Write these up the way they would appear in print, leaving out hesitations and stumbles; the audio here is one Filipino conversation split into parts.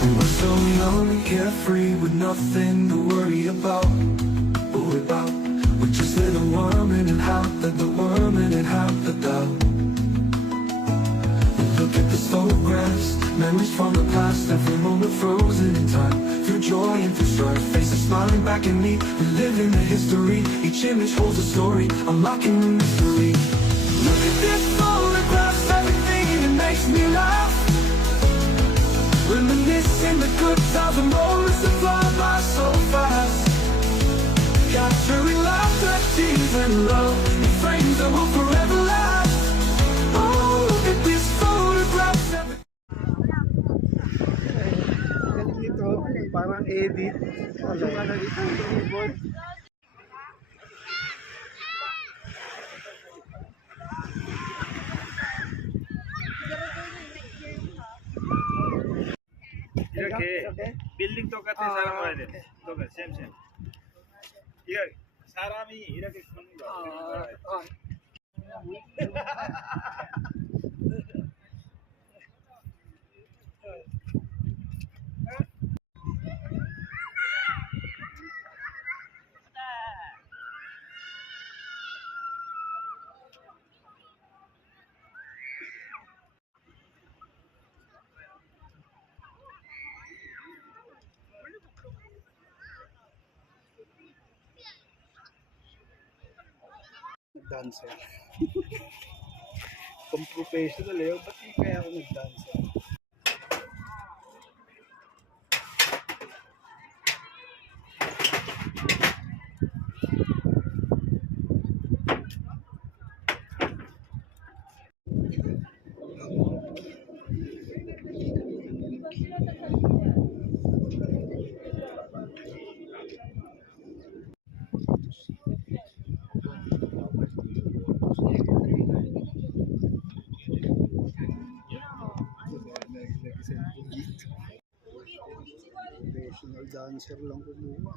We were so young and carefree with nothing to worry about. We just lit a worm in and half the worm in and half the doubt. Look at the photographs, memories from the past, every moment frozen in time. Through joy and through strife, faces smiling back at me, reliving the history. Each image holds a story, unlocking the mystery. Look at this photographs, everything that makes me laugh. Reminiscing the good times, the moments that fly by so fast. Capturing laughter, tears and love, in frames that will forever last. Oh, look at this photographs. Galing nito, parang edit. Yung ano ito, keyboard. 이렇게 빌딩 똑같은 사람 와야 돼. 똑같 쌤. 이거 사람이 이렇게 걷는 거. Dancer. Kung professional eh, ba't di kaya ako nag-dancer? Professional dancer lang kumuha.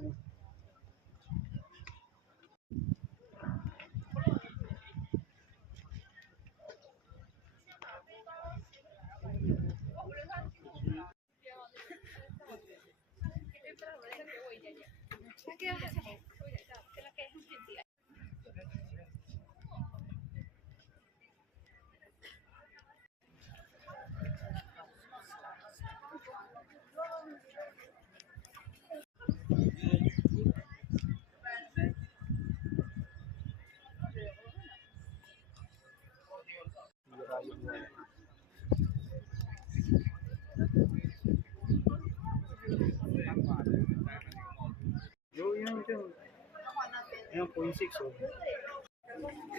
Ayan, 0.6 oh.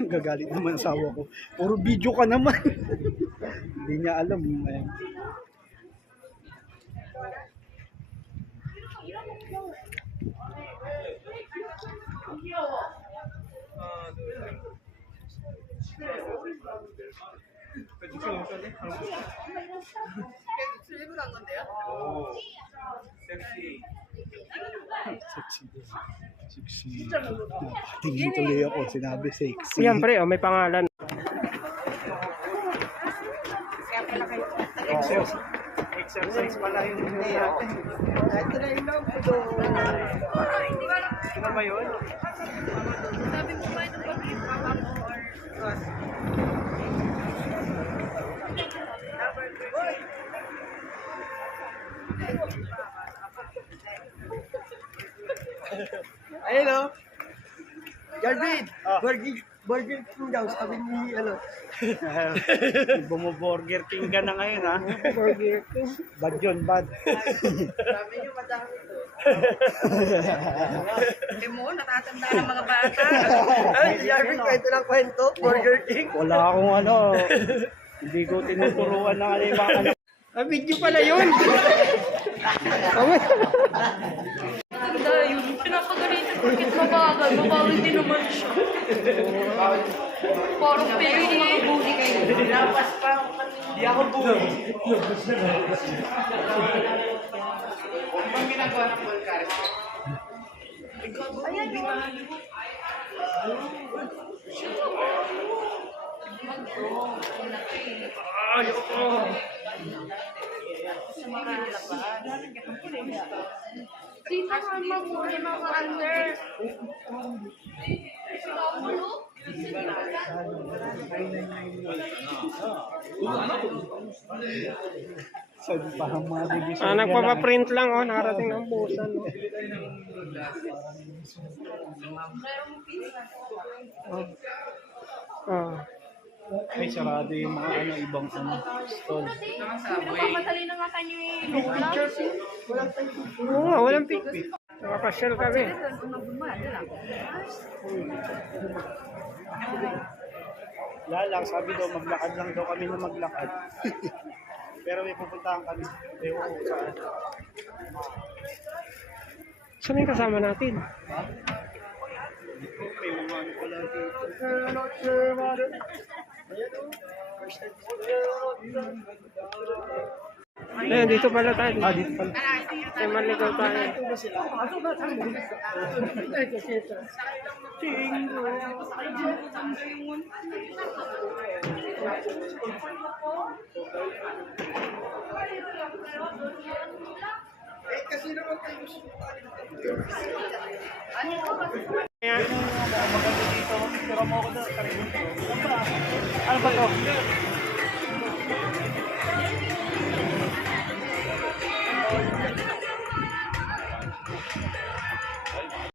Gagalit naman asawa ko. Puro video ka naman. Hindi niya alam. Ayan. Sexy. Tingin tuloy ako. Sinabi sexy. Yan pre, oh, may pangalan. Exercise pala yung natin. Ito na yung love ko doon. Ano ba yun? Sabi mo ba ito pag-ibig mama mo or Ayun o. Jarvin, Burger King daw, sabi ni ano. Bumo-Burger King ka na ngayon ha. Burger King. Bad yun, bad. sabi niyo madami ito. Hindi mo, natatanda ng mga bata. Ay, Jarvin, kwento lang kwento. Burger King. Wala akong ano. Hindi ko tinuturuan ng mga anak. Ah, video pala yun. Tanda yun, pinapagalitan bakit mabagal. Mabagal din naman siya. Parang pero yung mga bully kayo. Lapas pa ako kanina. Di ako bully. Ang ginagawa ng Volcar. Ayan o. Dito ka mamuli mga under. Saan pa ang mga division? Nagpapaprint lang, oh. Nakarating ng busan. Ay, sarado yung mga ibang stall. Pinagpamadali na nga kanyo yung lola. Oo nga, walang pick. Nakapasyal kami. Wala lang, sabi daw maglakad lang daw kami na maglakad. Pero may pupuntahan kami. Ewan ko saan. Saan yung kasama natin? May mga ano pala dito. Ayan, dito pala tayo. Dito pala. Ay, maligaw tayo. Ayan. Maganda dito. Pero mo ako na. Ano ba to?